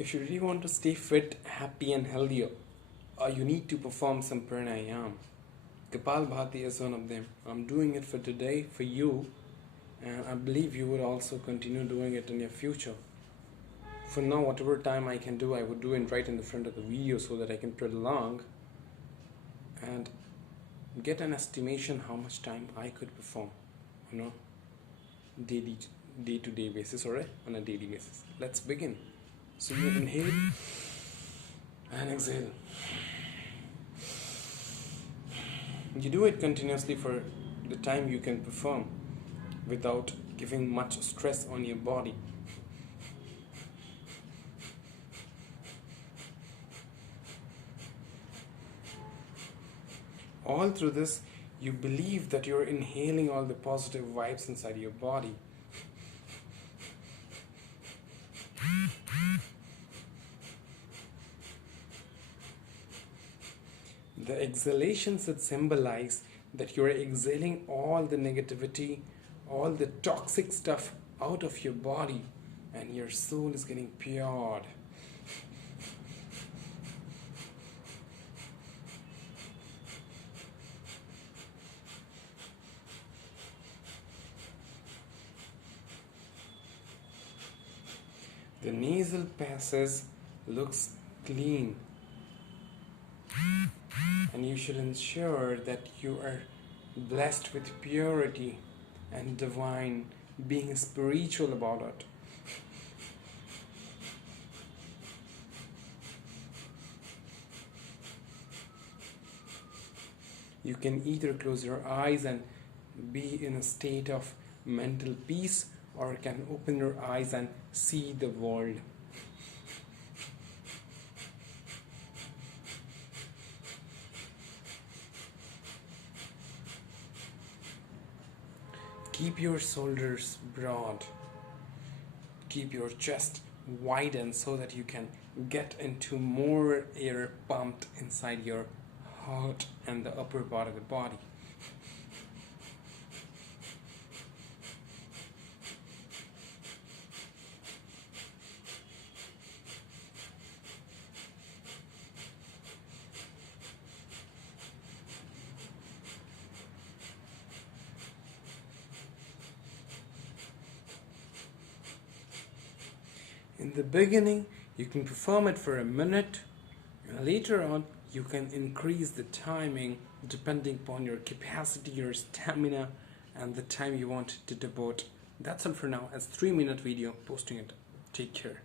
If you really want to stay fit, happy, and healthier, you need to perform some pranayam. Kapalbhati is one of them. I'm doing it for today for you, and I believe you will also continue doing it in your future. For now, whatever time I can do, I would do it right in the front of the video so that I can prolong and get an estimation how much time I could perform, you know, daily, day-to-day basis or on a daily basis. Let's begin. So you inhale and exhale. You do it continuously for the time you can perform without giving much stress on your body. All through this, you believe that you're inhaling all the positive vibes inside your body. The exhalations that symbolize that you're exhaling all the negativity, all the toxic stuff out of your body, and your soul is getting pured. The nasal passes looks clean, and you should ensure that you are blessed with purity and divine, being spiritual about it. You can either close your eyes and be in a state of mental peace, or can open your eyes and see the world. Keep your shoulders broad. Keep your chest widen so that you can get into more air pumped inside your heart and the upper part of the body. In the beginning, you can perform it for a minute. Later on, you can increase the timing depending upon your capacity, your stamina, and the time you want to devote. That's all for now. As 3-minute video, posting it. Take care.